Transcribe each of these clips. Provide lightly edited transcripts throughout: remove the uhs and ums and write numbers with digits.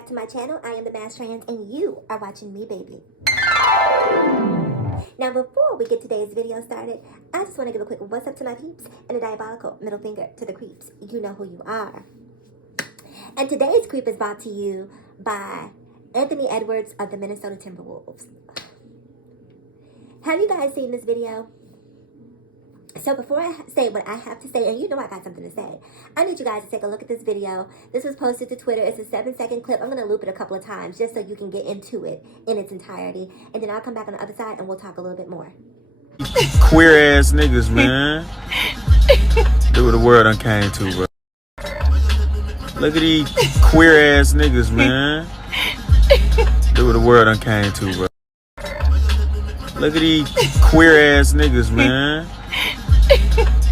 back to my channel. I am the Mass Trans and you are watching me, baby. Now before we get today's video started, I just want to give a quick what's up to my peeps and a diabolical middle finger to the creeps. You know who you are. And today's creep is brought to you by Anthony Edwards of the Minnesota Timberwolves. Have you guys seen this video? So before I say what I have to say, and you know I got something to say, I need you guys to take a look at this video. This was posted to Twitter. It's a 7-second clip. I'm going to loop it a couple of times just so you can get into it in its entirety. And then I'll come back on the other side and we'll talk a little bit more. Queer ass niggas, man. Look what the world done came to, bro. Look at these queer ass niggas, man. Look what the world done came to, bro. Look at these queer ass niggas, man.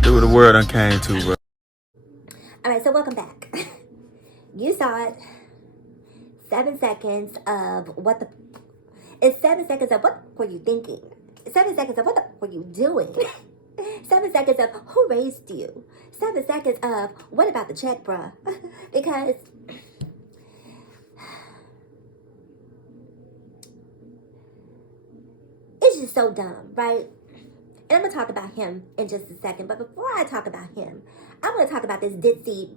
Look what the world done came to, bro. Alright, so welcome back. You saw it. 7 seconds of what the... It's 7 seconds of what were you thinking? 7 seconds of what the were you doing? 7 seconds of who raised you? 7 seconds of what about the check, bruh? Because it's just so dumb, right? And I'm going to talk about him in just a second. But before I talk about him, I want to talk about this ditzy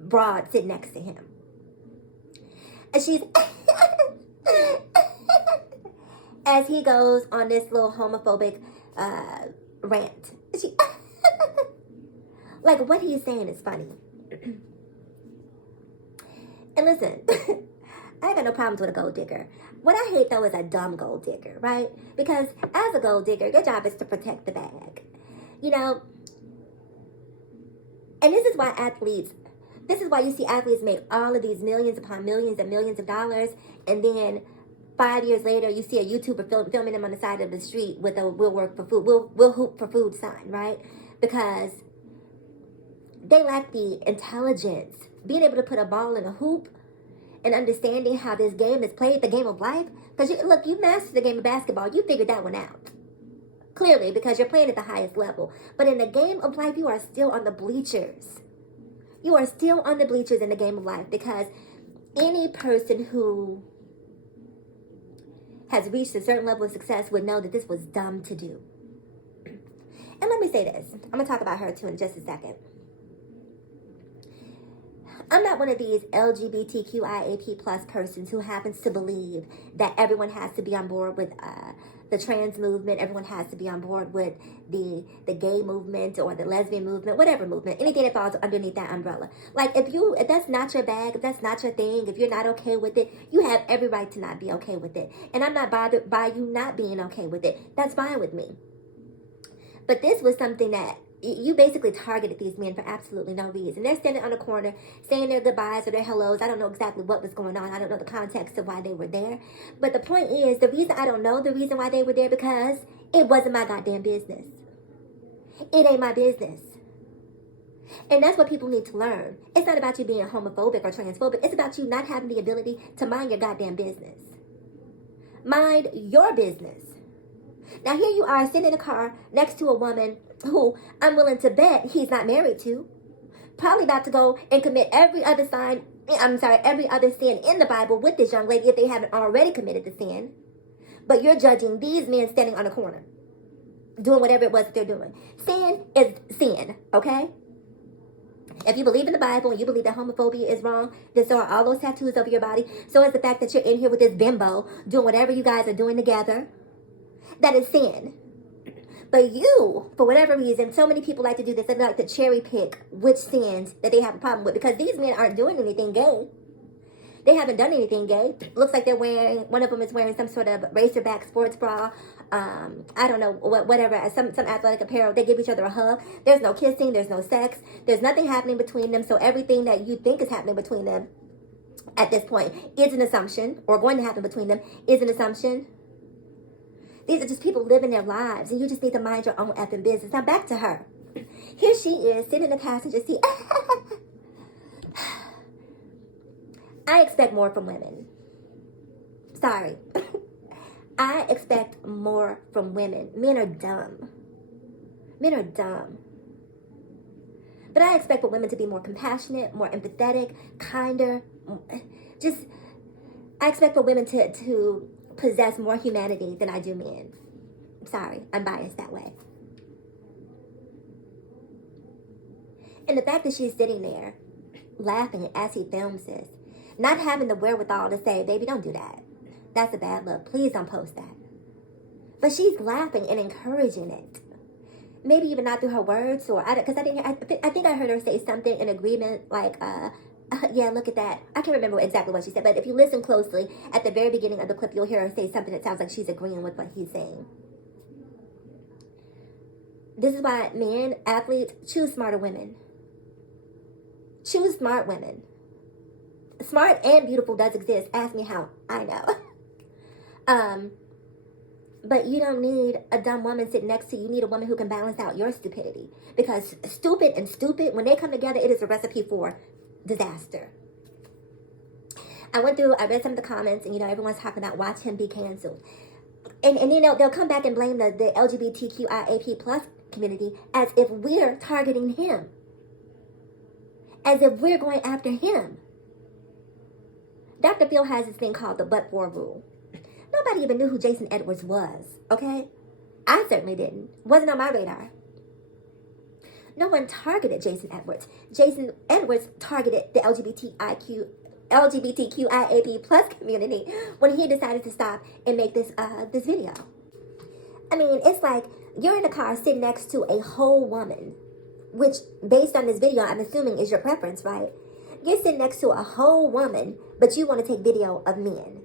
broad sitting next to him. And she's... as he goes on this little homophobic rant. She... like, what he's saying is funny. And listen, I got no problems with a gold digger. What I hate, though, is a dumb gold digger, right? Because as a gold digger, your job is to protect the bag. You know? And this is why you see athletes make all of these millions upon millions and millions of dollars, and then 5 years later, you see a YouTuber filming them on the side of the street with a "We'll work for food, we'll hoop for food" sign, right? Because they lack the intelligence, being able to put a ball in a hoop, and understanding how this game is played, the game of life. Because you mastered the game of basketball, you figured that one out. Clearly, because you're playing at the highest level. But in the game of life, you are still on the bleachers. You are still on the bleachers in the game of life, because any person who has reached a certain level of success would know that this was dumb to do. And let me say this. I'm going to talk about her too in just a second. I'm not one of these LGBTQIAP+ persons who happens to believe that everyone has to be on board with the trans movement. Everyone has to be on board with the gay movement or the lesbian movement, whatever movement, anything that falls underneath that umbrella. Like, if that's not your bag, if that's not your thing, if you're not okay with it, you have every right to not be okay with it. And I'm not bothered by you not being okay with it. That's fine with me. But this was something that you basically targeted these men for absolutely no reason. They're standing on the corner saying their goodbyes or their hellos. I don't know exactly what was going on. I don't know the context of why they were there. But the point is, the reason I don't know the reason why they were there, because it wasn't my goddamn business. It ain't my business. And that's what people need to learn. It's not about you being homophobic or transphobic. It's about you not having the ability to mind your goddamn business. Mind your business. Now here you are sitting in a car next to a woman who I'm willing to bet he's not married to. Probably about to go and commit every other sin in the Bible with this young lady if they haven't already committed the sin. But you're judging these men standing on the corner, doing whatever it was that they're doing. Sin is sin, okay? If you believe in the Bible and you believe that homophobia is wrong, then so are all those tattoos over your body. So is the fact that you're in here with this bimbo doing whatever you guys are doing together. That is sin. But you, for whatever reason, so many people like to do this. They like to cherry pick which sins that they have a problem with, because these men aren't doing anything gay. They haven't done anything gay. Looks like they're wearing, one of them is wearing some sort of racerback sports bra. I don't know, whatever, some athletic apparel. They give each other a hug. There's no kissing. There's no sex. There's nothing happening between them. So everything that you think is happening between them at this point is an assumption, or going to happen between them is an assumption. These are just people living their lives, and you just need to mind your own effing business. Now back to her. Here she is, sitting in the passenger seat. I expect more from women. Sorry. I expect more from women. Men are dumb. Men are dumb. But I expect for women to be more compassionate, more empathetic, kinder, just I expect for women to possess more humanity than I do men. Sorry, I'm biased that way. And the fact that she's sitting there laughing as he films this, not having the wherewithal to say, baby, don't do that. That's a bad look. Please don't post that. But she's laughing and encouraging it. Maybe even not through her words, or because I think I heard her say something in agreement, like, yeah, look at that. I can't remember exactly what she said, but if you listen closely, at the very beginning of the clip, you'll hear her say something that sounds like she's agreeing with what he's saying. This is why men, athletes, choose smarter women. Choose smart women. Smart and beautiful does exist. Ask me how. I know. But you don't need a dumb woman sitting next to you. You need a woman who can balance out your stupidity. Because stupid and stupid, when they come together, it is a recipe for disaster. I read some of the comments, and everyone's talking about watch him be canceled. And they'll come back and blame the LGBTQIAP plus community as if we're targeting him. As if we're going after him. Dr. Phil has this thing called the Bloodborne Rule. Nobody even knew who Jason Edwards was, okay? I certainly didn't. Wasn't on my radar. No one targeted Jason Edwards. Jason Edwards targeted the LGBTQIAP plus community when he decided to stop and make this video. I mean, it's like you're in a car sitting next to a whole woman, which, based on this video, I'm assuming is your preference, right? You're sitting next to a whole woman, but you want to take video of men.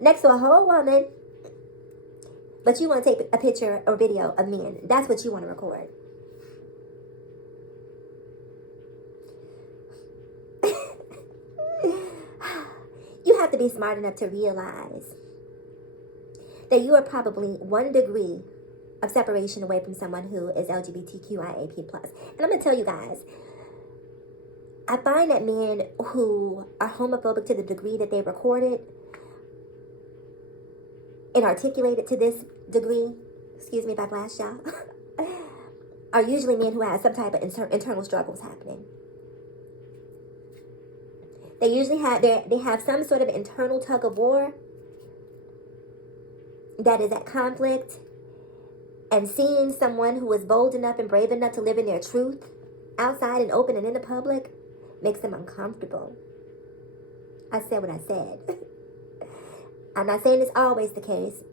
Next to a whole woman, but you want to take a picture or video of men. That's what you want to record. You have to be smart enough to realize that you are probably 1 degree of separation away from someone who is LGBTQIAP+. And I'm going to tell you guys, I find that men who are homophobic to the degree that they recorded and articulated to this degree, excuse me if I flash y'all, are usually men who have some type of internal struggles happening. They usually have some sort of internal tug of war that is at conflict, and seeing someone who is bold enough and brave enough to live in their truth outside and open and in the public makes them uncomfortable. I said what I said. I'm not saying it's always the case,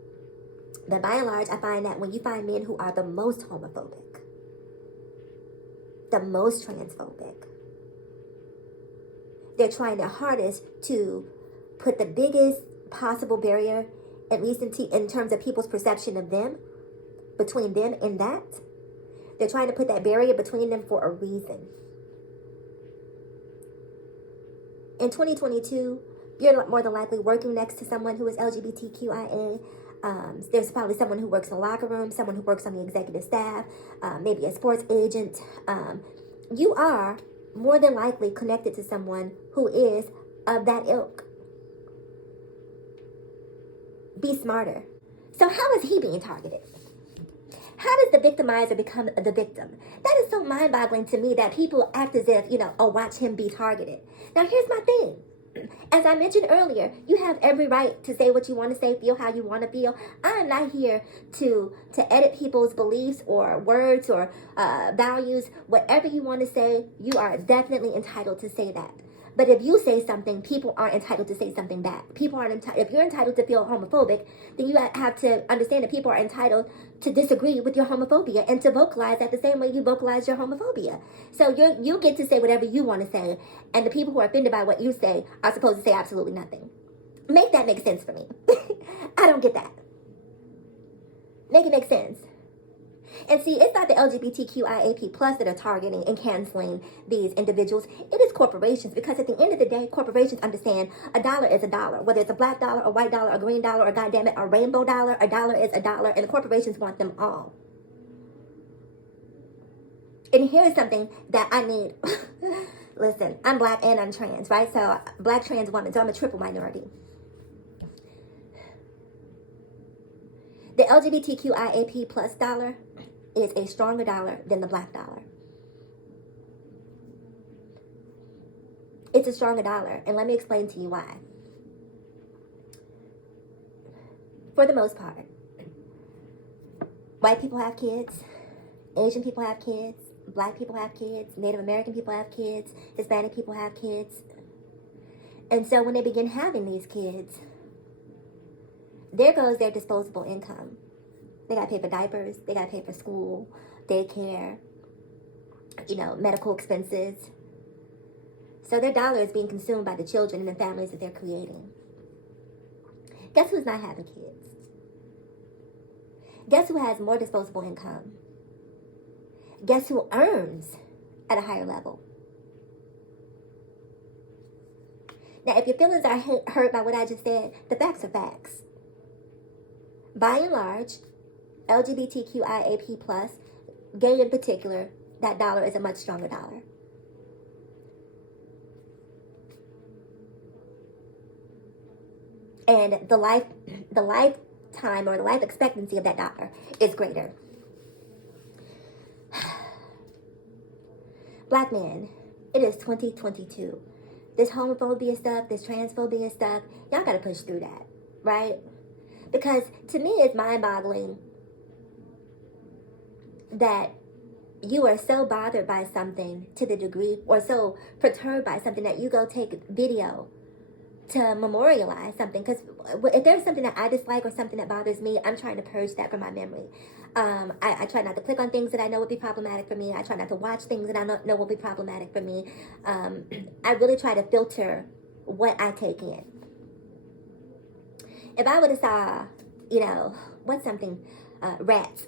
but by and large, I find that when you find men who are the most homophobic, the most transphobic, they're trying their hardest to put the biggest possible barrier, at least in terms of people's perception of them, between them and that. They're trying to put that barrier between them for a reason. In 2022, you're more than likely working next to someone who is LGBTQIA. There's probably someone who works in the locker room, someone who works on the executive staff, maybe a sports agent. You are more than likely connected to someone who is of that ilk. Be smarter. So how is he being targeted? How does the victimizer become the victim? That is so mind-boggling to me that people act as if, watch him be targeted. Now, here's my thing. As I mentioned earlier, you have every right to say what you want to say, feel how you want to feel. I'm not here to edit people's beliefs or words or values. Whatever you want to say, you are definitely entitled to say that. But if you say something, people aren't entitled to say something back. People aren't entitled. If you're entitled to feel homophobic, then you have to understand that people are entitled to disagree with your homophobia and to vocalize that the same way you vocalize your homophobia. So you get to say whatever you want to say, and the people who are offended by what you say are supposed to say absolutely nothing. Make that make sense for me. I don't get that. Make it make sense. And see, it's not the LGBTQIAP plus that are targeting and canceling these individuals. It is corporations, because at the end of the day, corporations understand a dollar is a dollar. Whether it's a black dollar, a white dollar, a green dollar, or goddammit, a rainbow dollar, a dollar is a dollar, and the corporations want them all. And here's something that I need. Listen, I'm black and I'm trans, right? So black trans woman, so I'm a triple minority. The LGBTQIAP plus dollar is a stronger dollar than the black dollar. It's a stronger dollar, and let me explain to you why. For the most part, white people have kids, Asian people have kids, black people have kids, Native American people have kids, Hispanic people have kids. And so when they begin having these kids, there goes their disposable income. They got to pay for diapers, they got to pay for school, daycare, medical expenses. So their dollar is being consumed by the children and the families that they're creating. Guess who's not having kids? Guess who has more disposable income? Guess who earns at a higher level? Now, if your feelings are hurt by what I just said, the facts are facts. By and large, LGBTQIAP+, gay in particular, that dollar is a much stronger dollar. And the lifetime or the life expectancy of that dollar is greater. Black men, it is 2022. This homophobia stuff, this transphobia stuff, y'all gotta push through that, right? Because to me, it's mind-boggling that you are so bothered by something to the degree, or so perturbed by something that you go take video to memorialize something. Because if there's something that I dislike or something that bothers me, I'm trying to purge that from my memory. I try not to click on things that I know would be problematic for me. I try not to watch things that I know will be problematic for me. I really try to filter what I take in. If I would have saw, rats.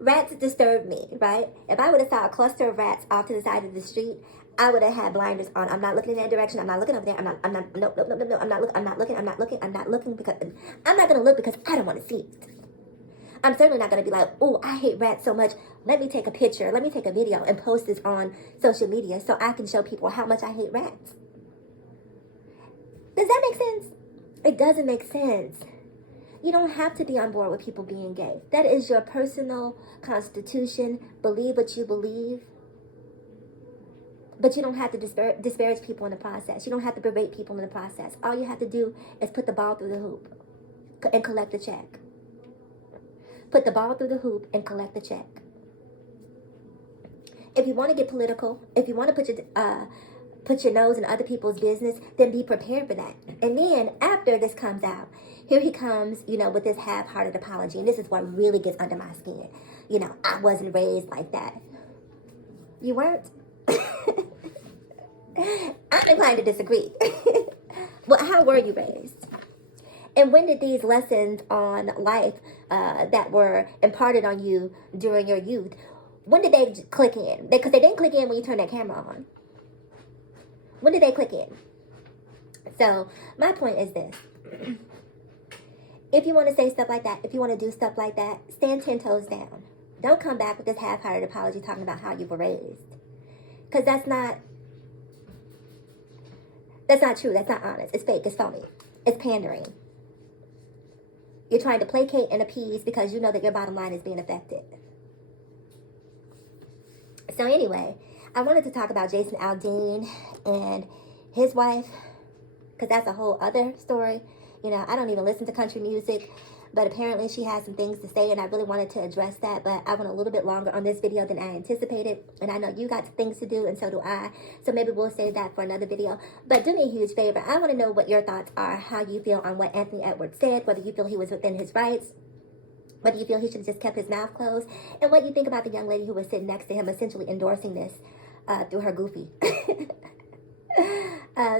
Rats disturb me, right? If I would have saw a cluster of rats off to the side of the street, I would have had blinders on. I'm not looking in that direction. I'm not looking over there. I'm not looking because I'm not going to look because I don't want to see it. I'm certainly not going to be like, oh, I hate rats so much. Let me take a picture. Let me take a video and post this on social media so I can show people how much I hate rats. Does that make sense? It doesn't make sense. You don't have to be on board with people being gay. That is your personal constitution. Believe what you believe. But you don't have to disparage people in the process. You don't have to berate people in the process. All you have to do is put the ball through the hoop and collect the check. Put the ball through the hoop and collect the check. If you want to get political, if you want to put your nose in other people's business, then be prepared for that. And then after this comes out, here he comes, with this half-hearted apology. And this is what really gets under my skin. I wasn't raised like that. You weren't? I'm inclined to disagree. Well, how were you raised? And when did these lessons on life that were imparted on you during your youth, when did they click in? Because they didn't click in when you turned that camera on. When did they click in? So my point is this. If you want to say stuff like that, if you want to do stuff like that, stand 10 toes down. Don't come back with this half-hearted apology talking about how you were raised. Because that's not true. That's not honest. It's fake. It's phony. It's pandering. You're trying to placate and appease because you know that your bottom line is being affected. So anyway, I wanted to talk about Jason Aldean and his wife, because that's a whole other story. I don't even listen to country music, but apparently she has some things to say, and I really wanted to address that, but I went a little bit longer on this video than I anticipated, and I know you got things to do, and so do I, so maybe we'll save that for another video. But do me a huge favor. I want to know what your thoughts are, how you feel on what Anthony Edwards said, whether you feel he was within his rights, whether you feel he should have just kept his mouth closed, and what you think about the young lady who was sitting next to him essentially endorsing this through her goofy.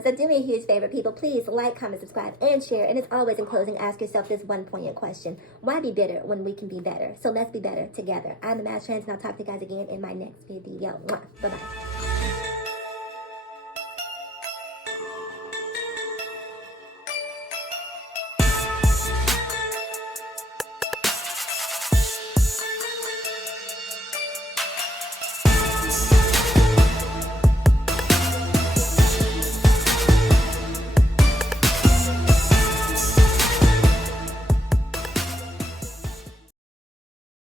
So do me a huge favor, people. Please like, comment, subscribe, and share. And as always, in closing, ask yourself this one poignant question. Why be bitter when we can be better? So let's be better together. I'm the Mass Trans, and I'll talk to you guys again in my next video. Bye-bye.